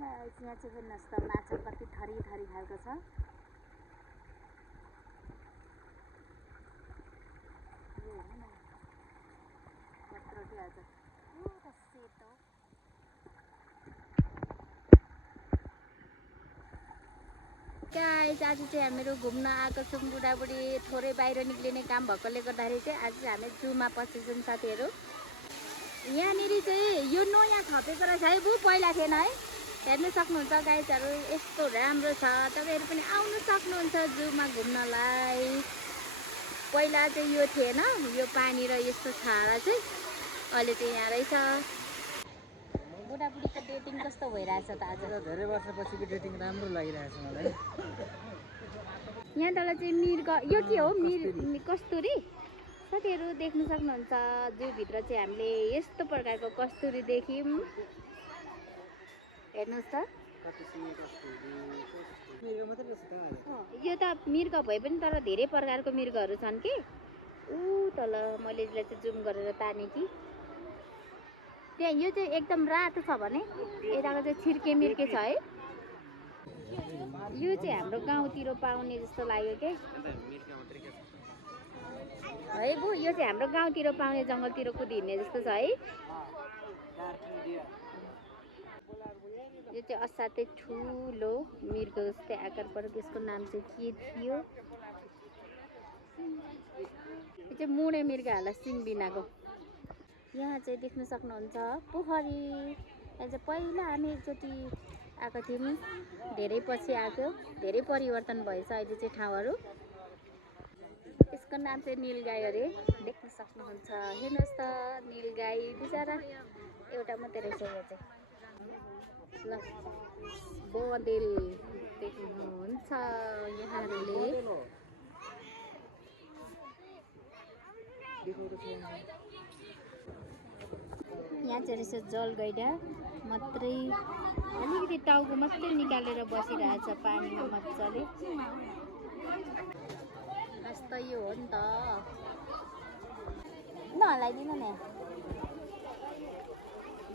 यहाँ चाहिँ हेर्नुहोस् त माछा कति थरी थरी खालको छ। गाइस आज चाहिँ हामीहरू घुम्न आएको छौँ बुढाबुढी थोरै बाहिर निक्लिने काम भएकोले गर्दाखेरि चाहिँ आज चाहिँ हामी जूमा पसेछौँ साथीहरू। यहाँनिर चाहिँ यो नयाँ थपेको रहेछ है बु, पहिला थिएन है। हेर्नु सक्नुहुन्छ गाइसहरू यस्तो राम्रो छ, तपाईँहरू पनि आउनु सक्नुहुन्छ जूमा घुम्नलाई। पहिला चाहिँ यो थिएन, यो पानी र यस्तो छाडा चाहिँ अहिले चाहिँ यहाँ रहेछ। बुढाबुढीको डेटिङ कस्तो भइरहेछ त आज? धेरै वर्षपछिको डेटिङ राम्रो लागिरहेछ मलाई। यहाँ तल चाहिँ मृग, यो के हो कस्तुरी साथीहरू देख्न सक्नुहुन्छ। जूभित्र चाहिँ हामीले यस्तो प्रकारको कस्तुरी देख्यौँ। हेर्नुहोस् त, यो त मृग भए पनि तर धेरै प्रकारको मृगहरू छन् कि। तल मैले यसलाई चाहिँ जुम गरेर ताने कि त्यहाँ यो चाहिँ एकदम रातो छ भने यताको चाहिँ छिर्के मिर्के छ है। यो चाहिँ हाम्रो गाउँतिर पाउने जस्तो लाग्यो के है बु, यो चाहिँ हाम्रो गाउँतिर पाउने जङ्गलतिर कुदिने जस्तो छ है। यो चाहिँ असाध्यै ठुलो मृग जस्तै आकार परेको, यसको नाम चाहिँ के थियो? यो चाहिँ मुडे मृग होला सिङ बिनाको। यहाँ चाहिँ देख्न सक्नुहुन्छ पोखरी। यहाँ चाहिँ पहिला हामी एकचोटि आएको थियौँ, धेरै पछि आएको, धेरै परिवर्तन भएछ अहिले चाहिँ ठाउँहरू। यसको नाम चाहिँ नीलगाई अरे, देख्न सक्नुहुन्छ। हेर्नुहोस् त नीलगाई बिचरा एउटा मात्रै रहेछ। यो चाहिँ ल बँदेल देख्नुहुन्छ यहाँहरूले। यहाँ चाहिँ रहेछ जलगैडा मात्रै, अलिकति टाउको मात्रै निकालेर बसिरहेछ पानीमा मजाले। जस्तो यो हो नि त, नहलाइदिनु न।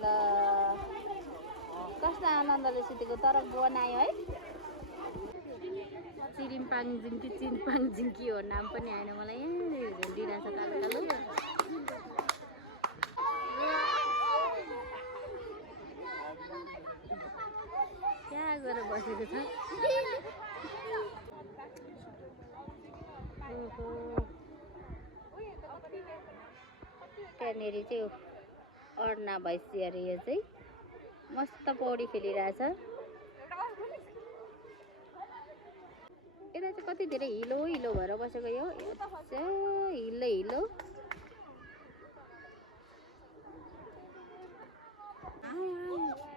ल कस्तो आनन्दले सुतेको, तर बनायो है। चिरिम्पाङ जिङ्की चिम्पाङ जिङ्की हो नाम पनि आएन मलाई। झुन्डिरहेछ कालो कालो। क्या गरेर बसेको छ? त्यहाँनिर चाहिँ अर्ना भैँसी अरे, यो चाहिँ मस्त पौडी खेलिरहेछ। यता चाहिँ कति धेरै हिलो हिलो भएर बसेको यो हिलो हिलो।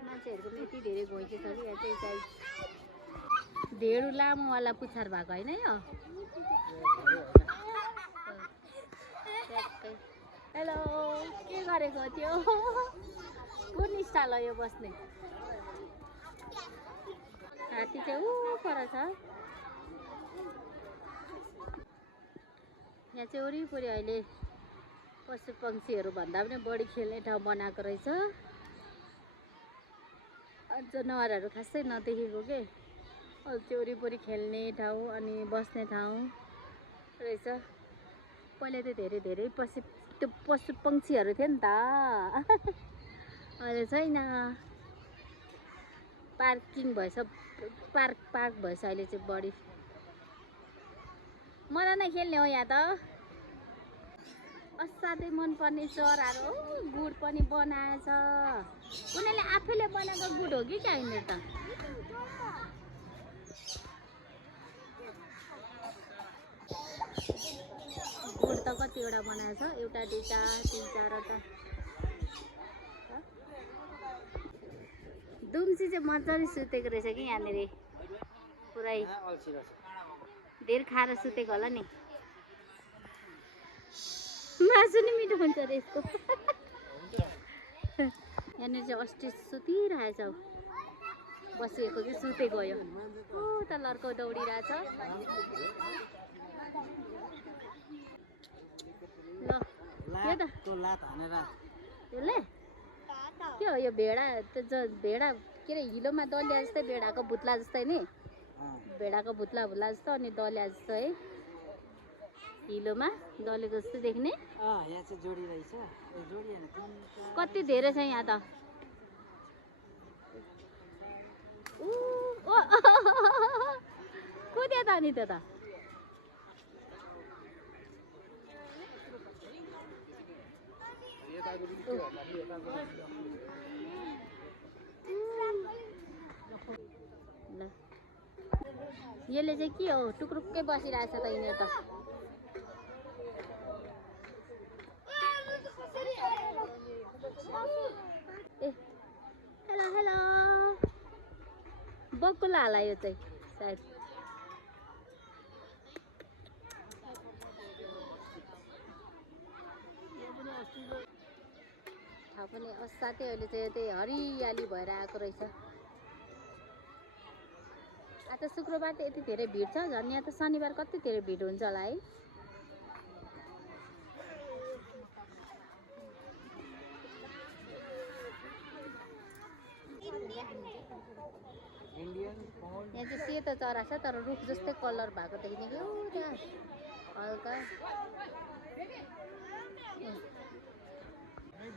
मान्छेहरूको पनि यति धेरै घोइचे छ कि यहाँ चाहिँ ढेडु लामोवाला पुच्छर भएको होइन यो। हेलो, के गरेको थियो? कुन स्टाइल हो यो बस्ने? हात्ती चाहिँ ऊ पर छ। यहाँ चाहिँ वरिपरि अहिले पशु पक्षीहरू भन्दा पनि बढी खेल्ने ठाउँ बनाएको रहेछ। जनावरहरू खासै नदेखेको के, अहिले चाहिँ वरिपरि खेल्ने ठाउँ अनि बस्ने ठाउँ रहेछ। पहिला त धेरै धेरै पशु पक्षीहरू थियो नि त, अहिले छैन। पार्किङ भएछ, पार्क भएछ अहिले चाहिँ बढी। मलाई नै खेल्ने हो यहाँ त। असाध्यै मनपर्ने चराहरू। गुड पनि बनाएछ, उनीहरूले आफैले बनाएको गुड हो कि क्या यिनीहरू त? गुड त कतिवटा बनाएछ? एउटा दुईवटा तिन चारवटा। दुम्सी चाहिँ मजाले सुतेको रहेछ कि यहाँनिर, पुरै धेर खाएर सुतेको होला नि। मासु नि मिठो हुन्छ अरे यसको। यहाँनिर चाहिँ अस्ति सुतिरहेछ, बसिएको कि सुते गयो। त लर्को दौडिरहेछ। ल के त तो लात हानेर त्यसले के हो यो भेडा भेडा के अरे हिलोमा दलिया जस्तै भेडाको भुत्ला जस्तै नि भेडाको भुत्ला जस्तो अनि दलिया जस्तो है हिलोमा दलेको जस्तो देख्ने यहाँ चाहिँ जोडी रहेछ जोडी हैन कति धेरै छ यहाँ त कुद्यो त अनि त्यो त यसले चाहिँ के हो टुक्रुक्कै बसिरहेछ त यिनीहरू त ए हेलो हेलो बकुला होला यो चाहिँ सायद थाहा पनि साथै अहिले चाहिँ त्यही हरियाली भएर आएको रहेछ आज शुक्रबार त यति धेरै भिड छ झन् यहाँ त शनिबार कति धेरै भिड हुन्छ होला है यहाँ चाहिँ सेतो चरा छ तर रुख जस्तै कलर भएको देखिने कि त्यहाँ हल्का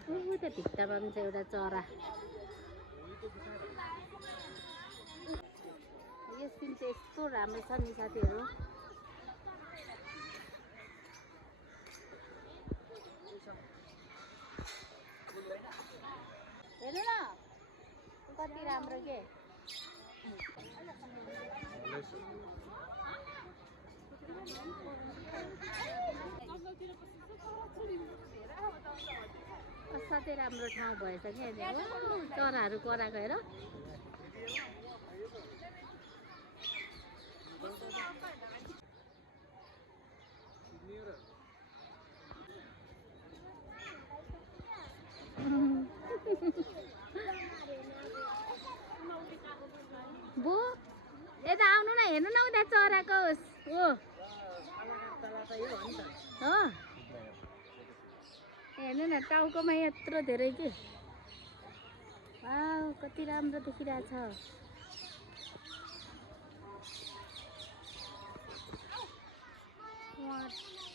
त्यो भित्तामा पनि छ एउटा चरा यस दिन चाहिँ यस्तो राम्रो छ नि साथीहरू हेर्नु न कति राम्रो के असाध्यै राम्रो ठाउँ भएछ कि चराहरू कराएको हेर बो यता आउनु न हेर्नु न उता चराको हो हेर्नु न टाउकोमा यत्रो धेरै के वाउ कति राम्रो देखिरहेछ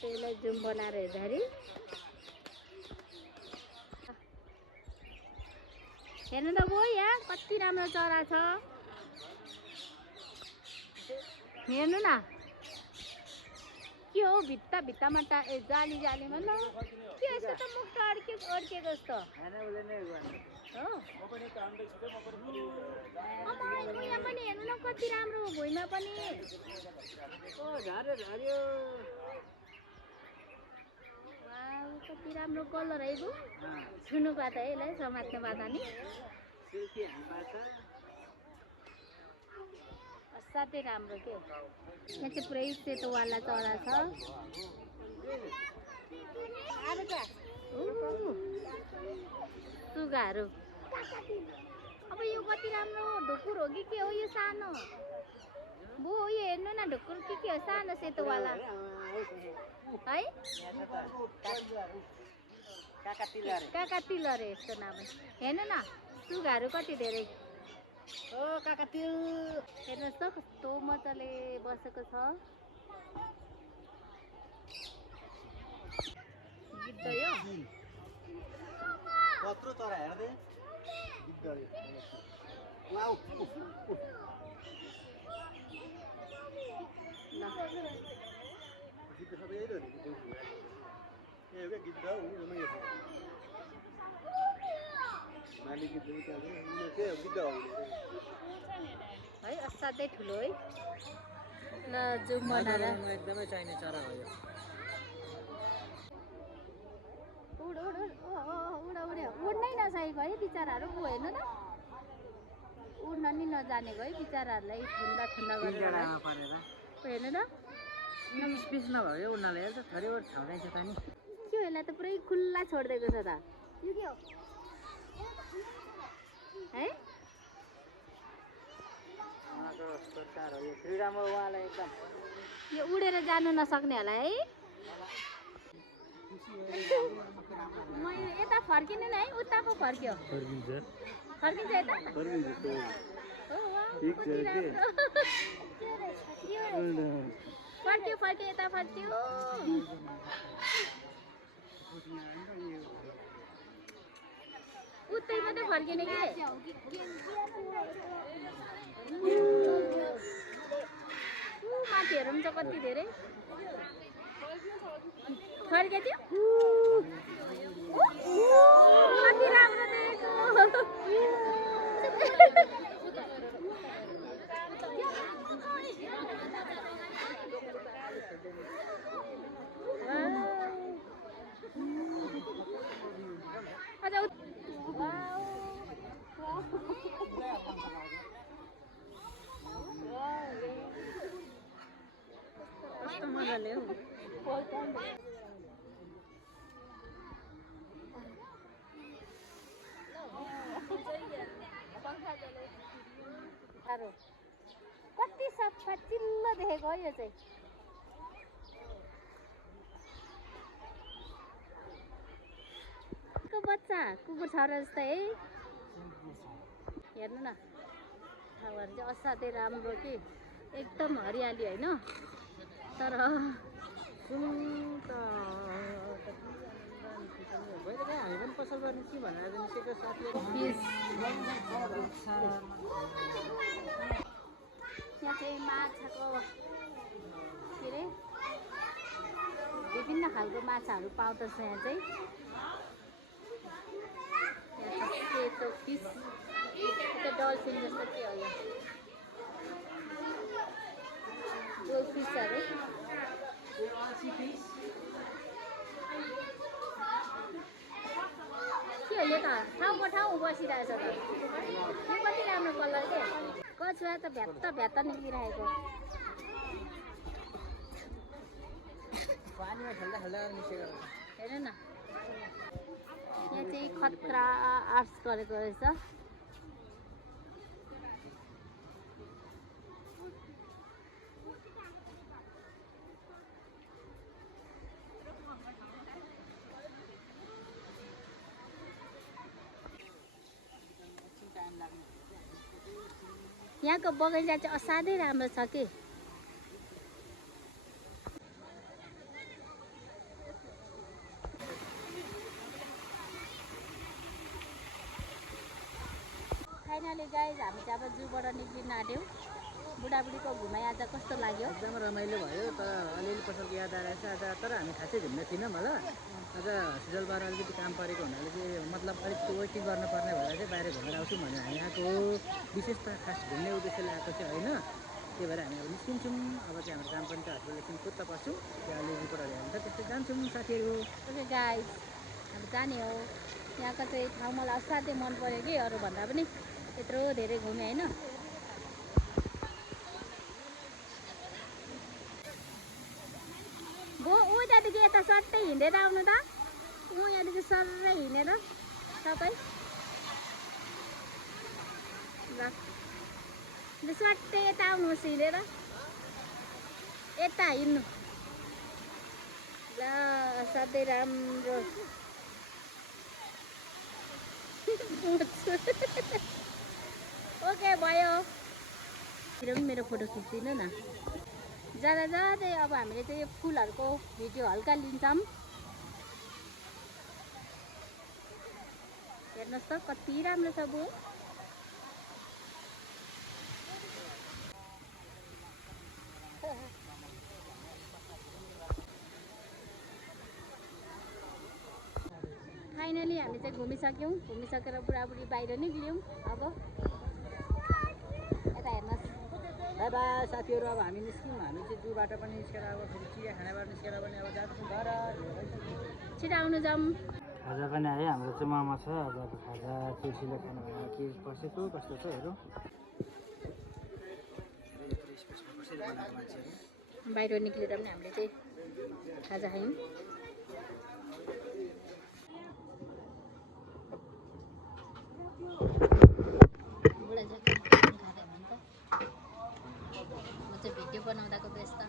त्यसलाई जुम बनाएर हेर्दाखेरि हेर्नु त गो यहाँ कति राम्रो चरा छ हेर्नु न के हो भित्तामा जाली जालीमा ल के यस्तो त मुख त अड्केको जस्तो यहाँ पनि हेर्नु न कति राम्रो हो भुइँमा पनि कति राम्रो कलर है गो छुनु पाता है यसलाई समात्नु पाता नि साथै राम्रो के यहाँ चाहिँ पुरै सेतोवाला चरा छ सुगाहरू अब यो कति राम्रो ढुकुर हो कि के हो यो सानो बो यो हेर्नु न ढुकुर के हो सानो सेतोवाला है काकातिल अरे यस्तो नाम हेर्नु न सुगाहरू कति धेरै काकातिल हेर्नुहोस् त कस्तो मजाले बसेको छ गिद्ध यो कत्रो चरा हेर्दै गिद्ध वाउ ल गिद्ध सबै यही हो नि ए गिद्ध हो नि रमाइ छ माली गिद्ध नि के गिद्ध हो है असाध्यै ठुलो है ल जुम बनाएर एकदमै चाहिने चरा हो यो उड्नै नसकेको है बिचराहरू हेर्नु न उड्न नि नजानेको है बिचराहरूलाई ठुन्दा गरेर हेर्नु न स्पेस नभयो उनीहरूले हेर्छ थोरै ठाउँ रहेछ त नि के यसलाई त पुरै खुल्ला छोडिदिएको छ त है यो उडेर जानु नसक्ने होला है मैले यता फर्किनु नि है उता पो फर्क्यो फर्किन्छ यता हो वाउ कति राम्रो फर्क्यो फर्क्यो यता फर्क्यो उतै मात्रै फर्किने के माथिहरू पनि छ कति धेरै फर्के थियो कति राम्रो देखेको कस्तो मजाले हौ कति सफा चिल्लो देखेको है यो चाहिँ बच्चा कुकुर छ र जस्तै है हेर्नु न ठाउँहरू चाहिँ असाध्यै राम्रो कि एकदम हरियाली होइन तर हामी पनि पसल गर्ने कि भनेर निस्केको साथीहरू यहाँ चाहिँ माछाको के अरे विभिन्न खालको माछाहरू पाउँदछ यहाँ चाहिँ सेतो फिस त्यो डल्फिन जस्तो के हो यो गोल्ड फिसहरू के हो यो त ठाउँको ठाउँ बसिरहेछ त यो कति राम्रो कलर के कछुवा त भ्यात्त भ्यात्त निक्लिरहेको पानीमा खेल्दा खेल्दा निस्केको हेर न यहाँ चाहिँ खतरा आर्ट्स गरेको रहेछ यहाँको बगैँचा चाहिँ असाध्यै राम्रो छ कि फाइनली गाइज हामी चाहिँ अब जूबाट निक्लिन आँट्यौँ बुढाबुढीको घुमाइ आज कस्तो लाग्यो एकदम रमाइलो भयो तर अलिअलि पसलको याद आइरहेछ आज तर हामी खासै घुम्ने थिएनौँ होला आज हस्पिटलबाट अलिकति काम परेको हुनाले चाहिँ मतलब अलिकति वेटिङ गर्नुपर्ने भएर चाहिँ बाहिर घुमेर आउँछौँ भनेर हामी आएको हो विशेष त खास घुम्ने उद्देश्यले आएको चाहिँ होइन त्यही भएर हामी अब निस्किन्छौँ अब चाहिँ हाम्रो काम पनि त हस्पिटल एकछिन कुद्दा पर्छौँ त्यहाँ अलिअलि रिपोर्टहरू हेर्नु छ त्यस्तै जान्छौँ साथीहरू ओके गाइज अब जाने हो यहाँको चाहिँ ठाउँ मलाई असाध्यै मन पऱ्यो कि अरूभन्दा पनि यत्रो धेरै घुमेँ होइन त्यहाँदेखि यता सट्टै हिँडेर आउनु त यहाँदेखि सर्रै हिँडेर तपाईँ ल सट्टै यता आउनुहोस् हिँडेर यता हिँड्नु ल सधैँ राम्रो ओके भयो मेरो फोटो खिच्दिनु न जाँदा जाँदै अब हामीले चाहिँ यो फुलहरूको भिडियो हल्का लिन्छौँ हेर्नुहोस् त कति राम्रो छ बुवा फाइनली हामी चाहिँ घुमिसक्यौँ घुमिसकेर बुढाबुढी बाहिर निक्ल्यौँ अब यता हेर्नुहोस् बाई बाई साथीहरू अब हामी निस्क्यौँ हामी चाहिँ जूबाट पनि निस्केर अब फेरि चिडियाखानाबाट निस्केर पनि अब जान्छौँ घर छिटो आउनु जाऊँ खाजा पनि आयो हाम्रो चाहिँ मोमो छ अब खाजा तुलसीले खानु के बसेको कस्तो छ हेरौँ बाहिर निक्लेर पनि हामीले चाहिँ खाजा खायौँ भिडियो बनाउँदाको व्यस्त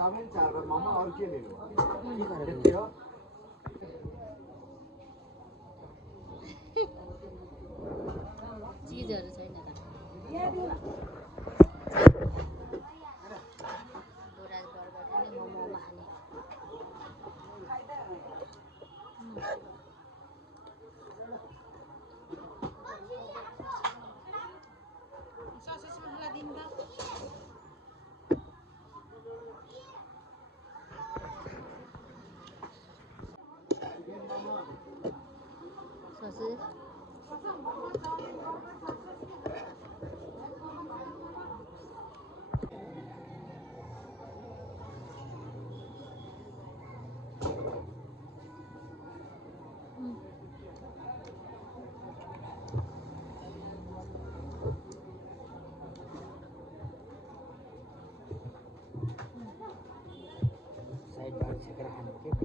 चाउमिन 4 र मोमो अरू के लिनु के गरेको यति हो चिजहरू छैन त बोरा बर्गर खाने मोमो खाने साइडबाट छेकेर खानु के